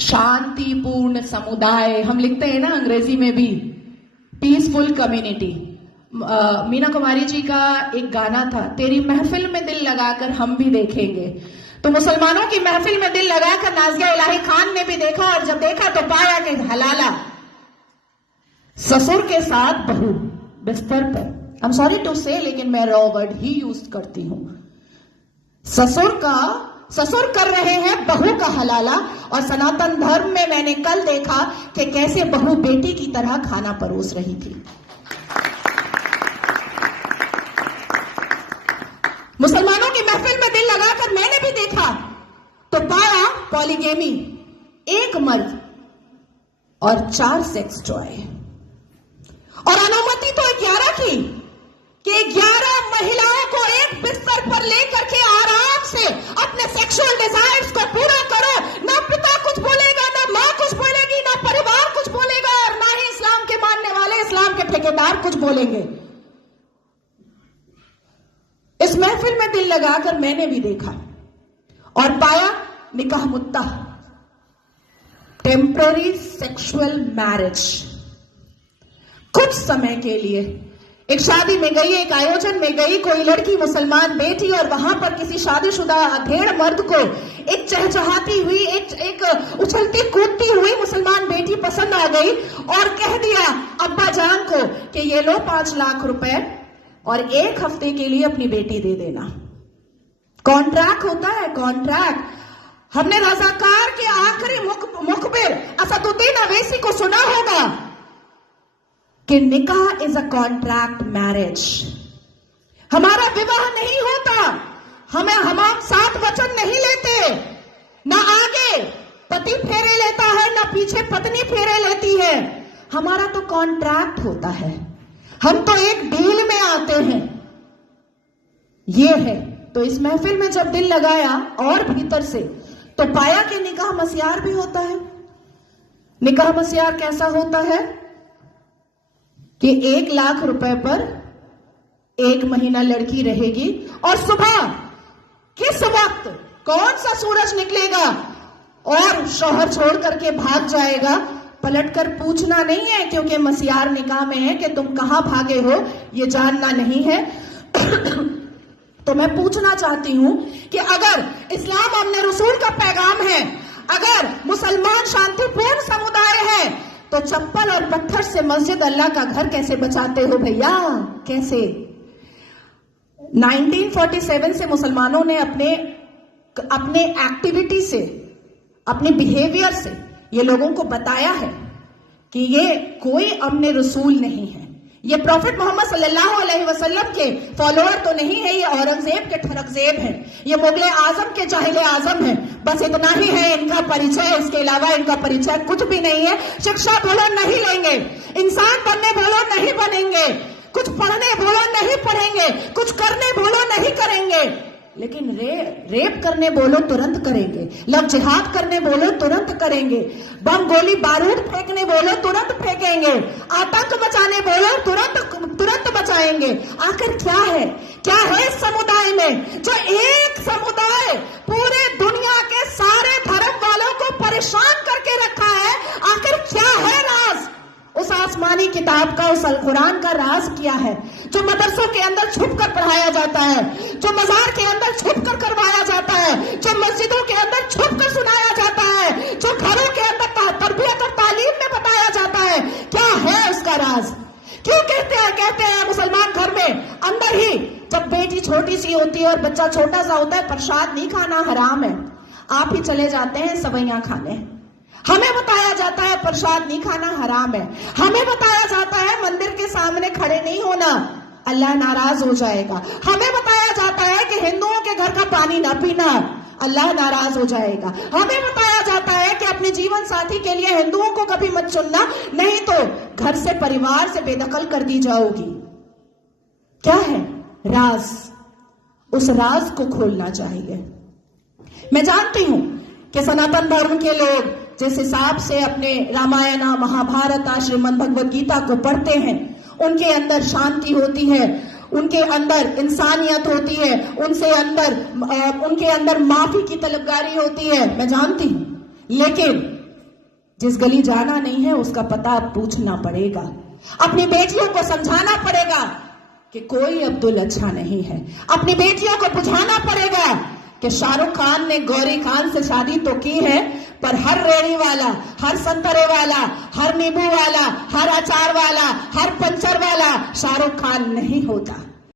शांतिपूर्ण समुदाय, हम लिखते हैं ना अंग्रेजी में भी, पीसफुल कम्युनिटी। मीना कुमारी जी का एक गाना था, तेरी महफिल में दिल लगाकर हम भी देखेंगे। तो मुसलमानों की महफिल में दिल लगाकर नाजिया इलाही खान ने भी देखा, और जब देखा तो पाया कि हलाला ससुर के साथ बहू बिस्तर पर, आई एम सॉरी टू से, लेकिन मैं रॉ वर्ड ही यूज करती हूं। ससुर कर रहे हैं बहू का हलाला, और सनातन धर्म में मैंने कल देखा कि कैसे बहू बेटी की तरह खाना परोस रही थी। मुसलमानों की महफिल में दिल लगाकर मैंने भी देखा तो पाया पॉलीगेमी, एक मर्द और 4 सेक्स टॉय, और अनुमति तो 11 की, कि 11 महिलाओं को एक बिस्तर पर लेकर के आराम से अपने सेक्सुअल डिजायर्स को पूरा करो। ना पिता कुछ बोलेगा, ना मां कुछ बोलेगी, ना परिवार कुछ बोलेगा, और ना ही इस्लाम के मानने वाले, इस्लाम के ठेकेदार कुछ बोलेंगे। इस महफिल में दिल लगाकर मैंने भी देखा और पाया निकाह मुद्दा, टेम्पररी सेक्सुअल मैरिज। कुछ समय के लिए एक शादी में गई, एक आयोजन में गई, कोई लड़की मुसलमान बैठी और वहां पर किसी शादीशुदा अधेड़ मर्द को एक चहचहाती हुई, एक उछलती कूदती हुई मुसलमान बेटी पसंद आ गई, और कह दिया अब्बा जान को कि ये लो 5 लाख रुपए और 1 हफ्ते के लिए अपनी बेटी दे देना। कॉन्ट्रैक्ट होता है, कॉन्ट्रैक्ट। हमने रजाकार के आखिरी मुखबिर असदुद्दीन अवैसी को सुना होगा कि निकाह इज अ कॉन्ट्रैक्ट मैरिज। हमारा विवाह नहीं होता, हम 7 वचन नहीं लेते, ना आगे पति फेरे लेता है, ना पीछे पत्नी फेरे लेती है। हमारा तो कॉन्ट्रैक्ट होता है, हम तो एक डील में आते हैं। ये है। तो इस महफिल में जब दिल लगाया और भीतर से, तो पाया कि निकाह मस्यार भी होता है। निकाह मस्यार कैसा होता है कि 1 लाख रुपए पर 1 महीना लड़की रहेगी, और सुबह किस वक्त कौन सा सूरज निकलेगा और शौहर छोड़ करके भाग जाएगा, पलटकर पूछना नहीं है, क्योंकि मस्यार निकाह में है कि तुम कहां भागे हो ये जानना नहीं है। तो मैं पूछना चाहती हूं कि अगर इस्लाम हमने रसूल का पैगाम है, अगर मुसलमान शांतिपूर्ण समुदाय है, तो चप्पल और पत्थर से मस्जिद अल्लाह का घर कैसे बचाते हो भैया? कैसे? 1947 से मुसलमानों ने अपने एक्टिविटी से, अपने बिहेवियर से ये लोगों को बताया है कि ये कोई अमने रसूल नहीं है, ये प्रॉफिट मोहम्मद सल्लल्लाहु अलैहि वसल्लम के फॉलोअर तो नहीं है, ये औरंगजेब के ठरकजेब हैं, ये मुगले आजम के जाहिले आजम हैं। बस इतना ही है इनका परिचय, इसके अलावा इनका परिचय कुछ भी नहीं है। शिक्षा बोलो नहीं लेंगे, इंसान बनने बोलो नहीं बनेंगे, कुछ पढ़ने बोलो नहीं पढ़ेंगे, कुछ करने बोलो नहीं करेंगे, लेकिन रेप करने बोलो तुरंत करेंगे, लव जिहाद करने बोलो तुरंत करेंगे, बम गोली बारूद फेंकने बोलो तुरंत फेंकेंगे, आतंक मचाने बोलो तुरंत मचाएंगे। आखिर क्या है इस समुदाय में, जो एक समुदाय पूरे दुनिया के सारे धर्म वालों को परेशान करके रखा है? आखिर क्या है राज उस आसमानी किताब का, उस अल कुरान का राज क्या है, जो मदरसों के अंदर छुप कर पढ़ाया जाता है, जो मजार के अंदर छुप कर करवाया जाता है, जो मस्जिदों के अंदर छुप कर सुनाया जाता है, जो घरों के अंदर तरबियत और तालीम में बताया जाता है? क्या है उसका राज? क्यों कहते हैं मुसलमान घर में अंदर ही, जब बेटी छोटी सी होती है और बच्चा छोटा सा होता है, प्रसाद नहीं खाना हराम है, आप ही चले जाते हैं सवैयां खाने। हमें बताया जाता है प्रसाद नहीं खाना हराम है, हमें बताया जाता है मंदिर के सामने खड़े नहीं होना, अल्लाह नाराज हो जाएगा, हमें बताया जाता है कि हिंदुओं के घर का पानी ना पीना, अल्लाह नाराज हो जाएगा, हमें बताया जाता है कि अपने जीवन साथी के लिए हिंदुओं को कभी मत चुनना, नहीं तो घर से, परिवार से बेदखल कर दी जाओगी। क्या है राज? उस राज को खोलना चाहिए। मैं जानती हूं कि सनातन धर्म के लोग जिस हिसाब से अपने रामायण, महाभारत, श्रीमद् भगवद गीता को पढ़ते हैं, उनके अंदर शांति होती है, उनके अंदर इंसानियत होती है, उनके अंदर माफी की तलबगारी होती है, मैं जानती हूं। लेकिन जिस गली जाना नहीं है उसका पता अब पूछना पड़ेगा। अपनी बेटियों को समझाना पड़ेगा कि कोई अब्दुल अच्छा नहीं है। अपनी बेटियों को बुझाना पड़ेगा कि शाहरुख खान ने गौरी खान से शादी तो की है, पर हर रेड़ी वाला, हर संतरे वाला, हर नींबू वाला, हर अचार वाला, हर पंचर वाला शाहरुख खान नहीं होता।